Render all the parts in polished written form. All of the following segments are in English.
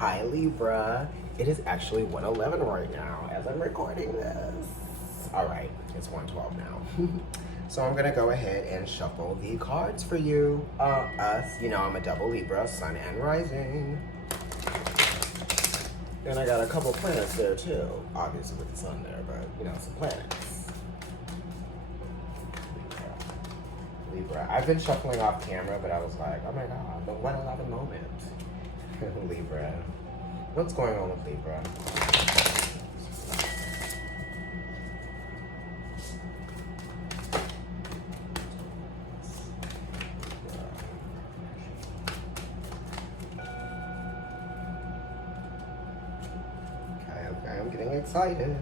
Hi Libra. It is actually 1:11 right now as I'm recording this. All right, it's 1:12 now. So I'm gonna go ahead and shuffle the cards for you. You know I'm a double Libra, sun and rising. And I got a couple planets there too, obviously with the sun there, but you know, some planets. Libra. I've been shuffling off camera, but I was like, oh my god, the 1:11 moment. Libra. What's going on with Libra? Okay, I'm getting excited.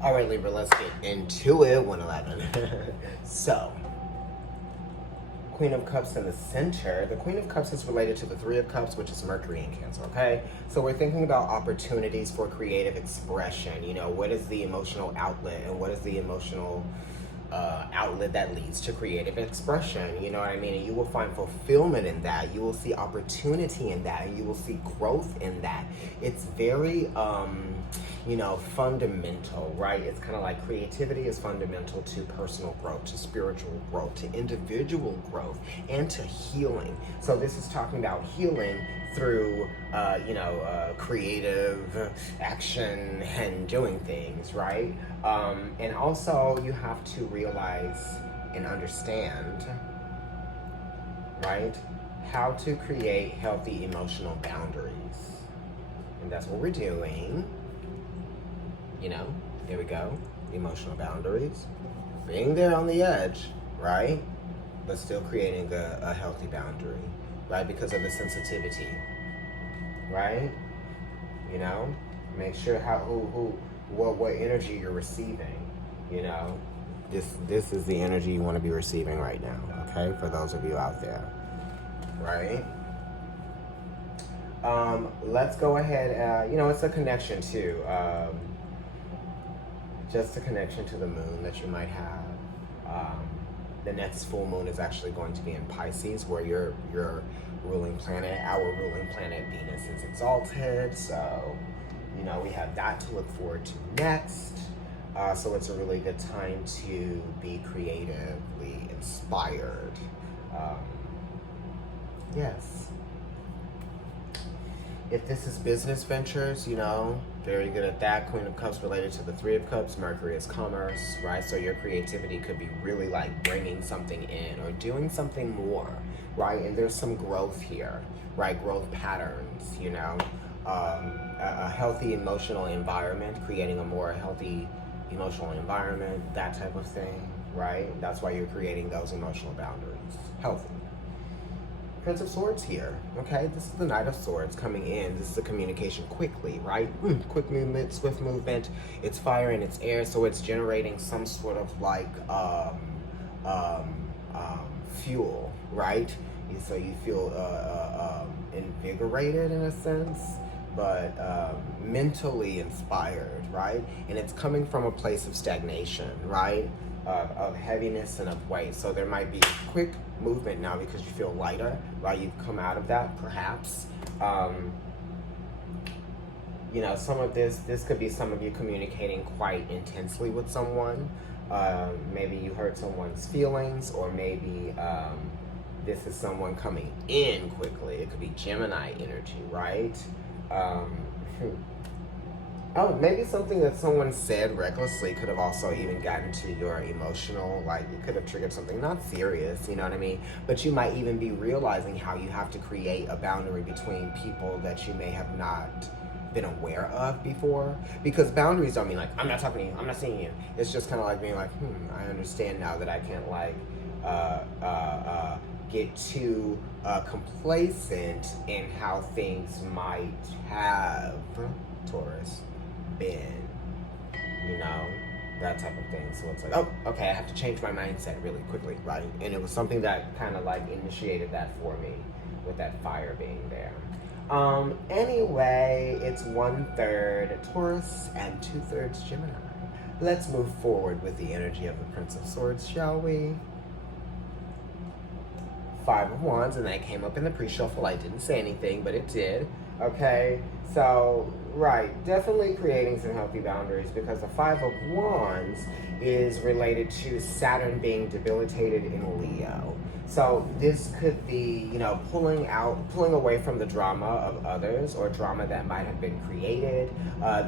All right, Libra, let's get into it. 1:11. So, Queen of Cups in the center. The Queen of Cups is related to the Three of Cups, which is Mercury in Cancer, okay? So we're thinking about opportunities for creative expression. You know, what is the emotional outlet and what is the emotional outlet that leads to creative expression? You know what I mean? And you will find fulfillment in that. You will see opportunity in that. And you will see growth in that. It's very... you know, fundamental, right? It's kind of like creativity is fundamental to personal growth, to spiritual growth, to individual growth, and to healing. So this is talking about healing through, creative action and doing things, right? And also you have to realize and understand, right, how to create healthy emotional boundaries. And that's what we're doing. You know, there we go. Emotional boundaries. Being there on the edge, right? But still creating a healthy boundary, right? Because of the sensitivity, right? You know, make sure what energy you're receiving, you know. This is the energy you want to be receiving right now, okay? For those of you out there, right? Let's go ahead, you know, it's a connection too. Just a connection to the moon that you might have. The next full moon is actually going to be in Pisces, where your ruling planet, our ruling planet Venus, is exalted. So, you know, we have that to look forward to next. So it's a really good time to be creatively inspired. Yes. If this is business ventures, you know, very good at that. Queen of Cups related to the Three of Cups. Mercury is commerce, right? So your creativity could be really like bringing something in or doing something more, right? And there's some growth here, right? Growth patterns, you know, a healthy emotional environment, creating a more healthy emotional environment, that type of thing, right? That's why you're creating those emotional boundaries. Healthy. Prince of Swords here, okay? This is the Knight of Swords coming in. This is a communication quickly, right? Quick movement, swift movement. It's fire and it's air, so it's generating some sort of like fuel, right? So you feel invigorated in a sense, but mentally inspired, right? And it's coming from a place of stagnation, right? Of heaviness and of weight. So there might be quick movement now because you feel lighter, right? You've come out of that, perhaps. You know, some of this could be some of you communicating quite intensely with someone. Maybe you hurt someone's feelings, or maybe this is someone coming in quickly. It could be Gemini energy, right? Oh, maybe something that someone said recklessly could have also even gotten to your emotional, like it could have triggered something not serious, you know what I mean? But you might even be realizing how you have to create a boundary between people that you may have not been aware of before. Because boundaries don't mean like, I'm not talking to you, I'm not seeing you. It's just kind of like being like, I understand now that I can't like get too complacent in how things might have, Taurus, been, you know, that type of thing. So it's like, oh, okay, I have to change my mindset really quickly, right? And it was something that kind of like initiated that for me with that fire being there. Anyway, it's 1/3 Taurus and 2/3 Gemini. Let's move forward with the energy of the Prince of Swords, shall we? 5 of Wands, and that came up in the pre-shuffle. I didn't say anything, but it did. Okay, so, right, definitely creating some healthy boundaries, because the 5 of Wands is related to Saturn being debilitated in Leo. So this could be, you know, pulling away from the drama of others, or drama that might have been created.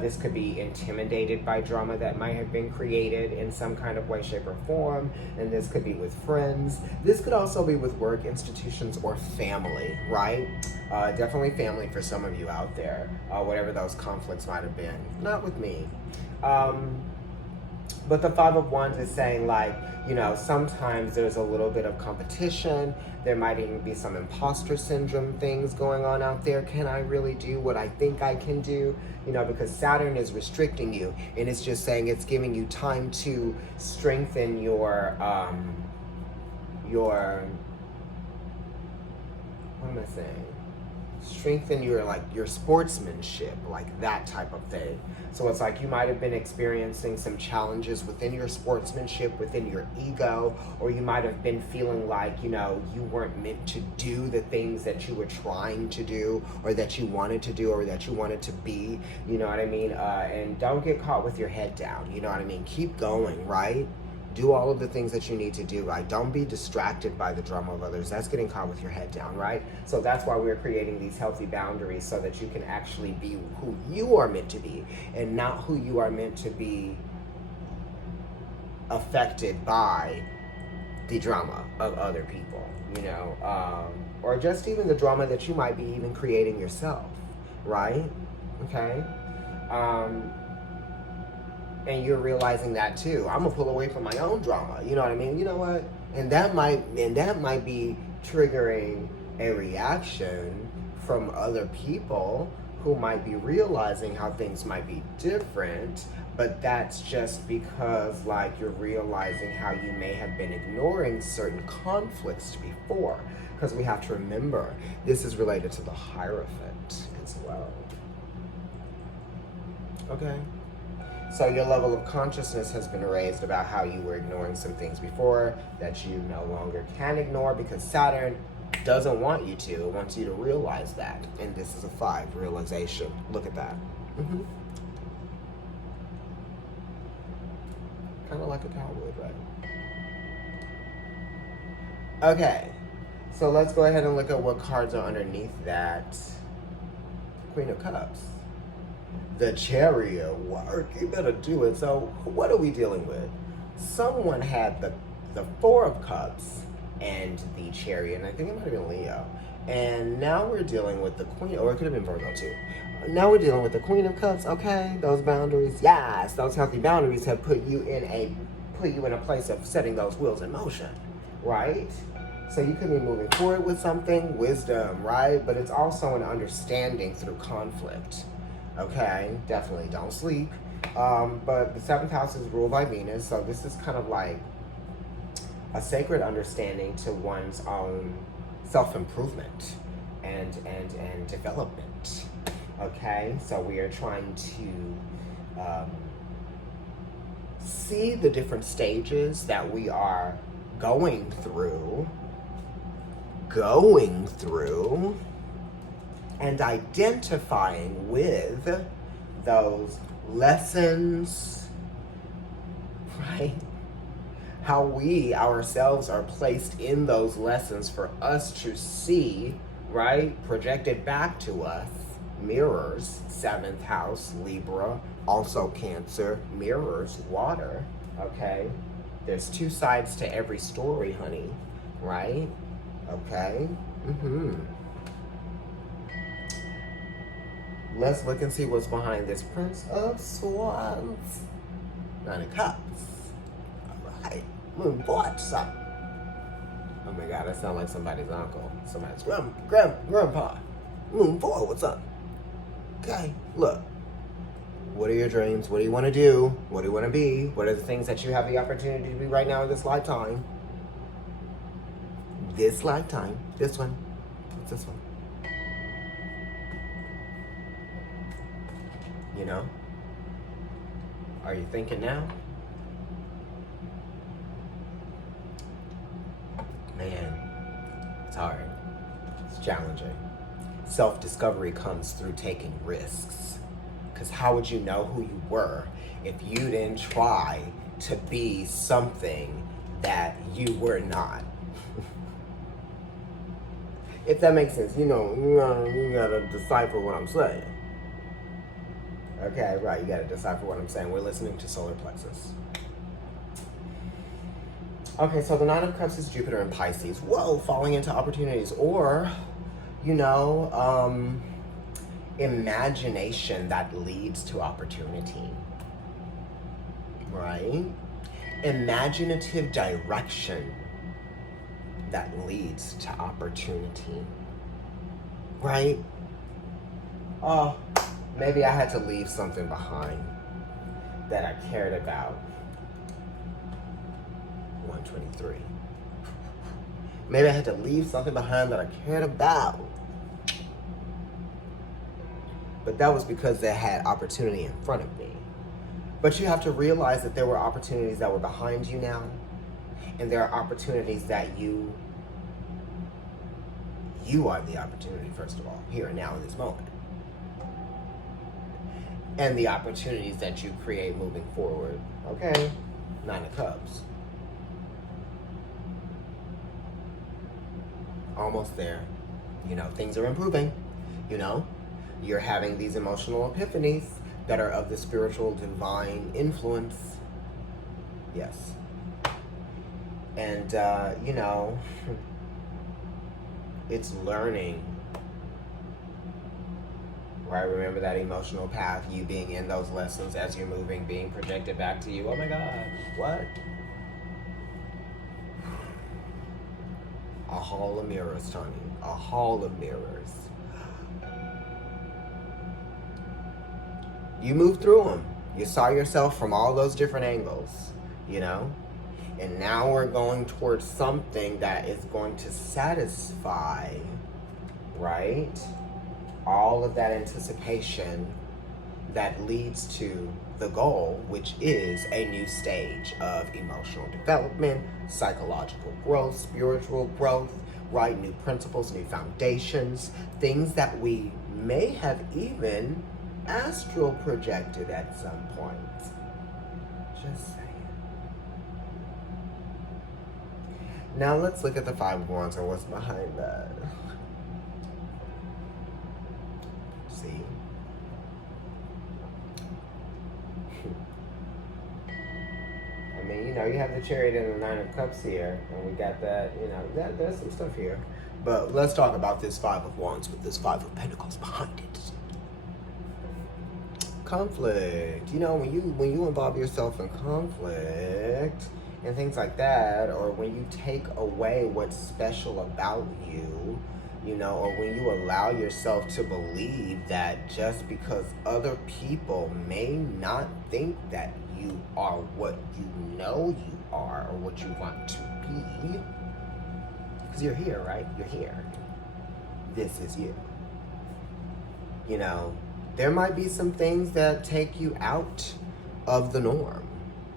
This could be intimidated by drama that might have been created in some kind of way, shape, or form. And this could be with friends. This could also be with work, institutions, or family, right? Definitely family for some of you out there, whatever those conflicts might have been. Not with me. But the 5 of Wands is saying, like, you know, sometimes there's a little bit of competition. There might even be some imposter syndrome things going on out there. Can I really do what I think I can do? You know, because Saturn is restricting you, and it's just saying it's giving you time to strengthen your what am I saying? Strengthen your sportsmanship, like that type of thing. So it's like you might have been experiencing some challenges within your sportsmanship, within your ego, or you might have been feeling like, you know, you weren't meant to do the things that you were trying to do, or that you wanted to do, or that you wanted to be, you know what I mean? And don't get caught with your head down, you know what I mean? Keep going, right? Do all of the things that you need to do, right? Don't be distracted by the drama of others. That's getting caught with your head down, right? So that's why we're creating these healthy boundaries, so that you can actually be who you are meant to be, and not who you are meant to be affected by the drama of other people, you know? Or just even the drama that you might be even creating yourself, right? Okay? And you're realizing that too. I'm gonna pull away from my own drama. You know what I mean? You know what? And that might be triggering a reaction from other people who might be realizing how things might be different, but that's just because, like, you're realizing how you may have been ignoring certain conflicts before. Because we have to remember, this is related to the Hierophant as well. Okay? So your level of consciousness has been raised about how you were ignoring some things before that you no longer can ignore, because Saturn doesn't want you to. It wants you to realize that. And this is a 5, realization. Look at that. Kind of like a cow would, right? Okay. So let's go ahead and look at what cards are underneath that Queen of Cups. The Chariot, work, you better do it. So what are we dealing with? Someone had the 4 of Cups and the Chariot, and I think it might have been Leo. And now we're dealing with the Queen, or it could have been Virgo too. Now we're dealing with the Queen of Cups, okay? Those boundaries, yes, those healthy boundaries have put you in a place of setting those wheels in motion, right? So you could be moving forward with something, wisdom, right? But it's also an understanding through conflict. Okay, definitely don't sleep. But the 7th house is ruled by Venus, so this is kind of like a sacred understanding to one's own self-improvement and development. Okay, so we are trying to see the different stages that we are going through, and identifying with those lessons, right? How we ourselves are placed in those lessons for us to see, right? Projected back to us. Mirrors, 7th house, Libra, also Cancer, mirrors, water, okay? There's 2 sides to every story, honey, right? Okay? Let's look and see what's behind this Prince of Swords. 9 of Cups. All right. Moving forward, son. Oh my God, that sounds like somebody's uncle. Somebody's grandpa. Moving forward, what's up? Okay, look. What are your dreams? What do you want to do? What do you want to be? What are the things that you have the opportunity to be right now in this lifetime? This lifetime. This one. What's this one? You know? Are you thinking now? Man, it's hard. It's challenging. Self-discovery comes through taking risks. Because how would you know who you were if you didn't try to be something that you were not? If that makes sense, you gotta decipher what I'm saying. Okay, right, you gotta decipher what I'm saying. We're listening to solar plexus. Okay, so the Nine of Cups is Jupiter in Pisces. Whoa, falling into opportunities. Or, imagination that leads to opportunity. Right? Imaginative direction that leads to opportunity. Right? Oh, maybe I had to leave something behind that I cared about. 123. Maybe I had to leave something behind that I cared about. But that was because they had opportunity in front of me. But you have to realize that there were opportunities that were behind you now. And there are opportunities that you are the opportunity, first of all, here and now in this moment. And the opportunities that you create moving forward. Okay? Nine of Cups. Almost there. Things are improving. You're having these emotional epiphanies that are of the spiritual divine influence. Yes. And, it's learning. Right? Remember that emotional path, you being in those lessons as you're moving, being projected back to you. Oh my God. What? A hall of mirrors, Tony. A hall of mirrors. You moved through them. You saw yourself from all those different angles, And now we're going towards something that is going to satisfy, right? All of that anticipation that leads to the goal, which is a new stage of emotional development, psychological growth, spiritual growth, right? New principles, new foundations, things that we may have even astral projected at some point. Just saying. Now let's look at the Five of Wands and what's behind that. See? You have the Chariot and the Nine of Cups here, and we got that, there's some stuff here. But let's talk about this Five of Wands with this Five of Pentacles behind it. Conflict. When you involve yourself in conflict and things like that, or when you take away what's special about you, or when you allow yourself to believe that just because other people may not think that you are what you are or what you want to be, because you're here, right? You're here. This is you. There might be some things that take you out of the norm,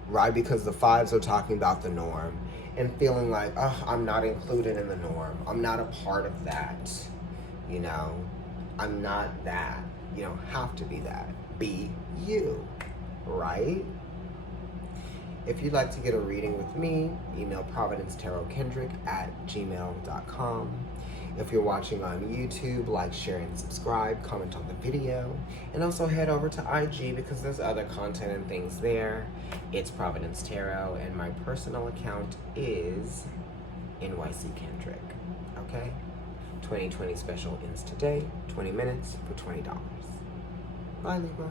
right? Because the fives are talking about the norm and feeling like, oh, I'm not included in the norm. I'm not a part of that. I'm not that. You don't have to be that. Be you, right? If you'd like to get a reading with me, email providencetarotkendrick@gmail.com. If you're watching on YouTube, like, share, and subscribe, comment on the video, and also head over to IG because there's other content and things there. It's Providence Tarot, and my personal account is NYC Kendrick, okay? 2020 special ends today, 20 minutes for $20. Bye, Libra.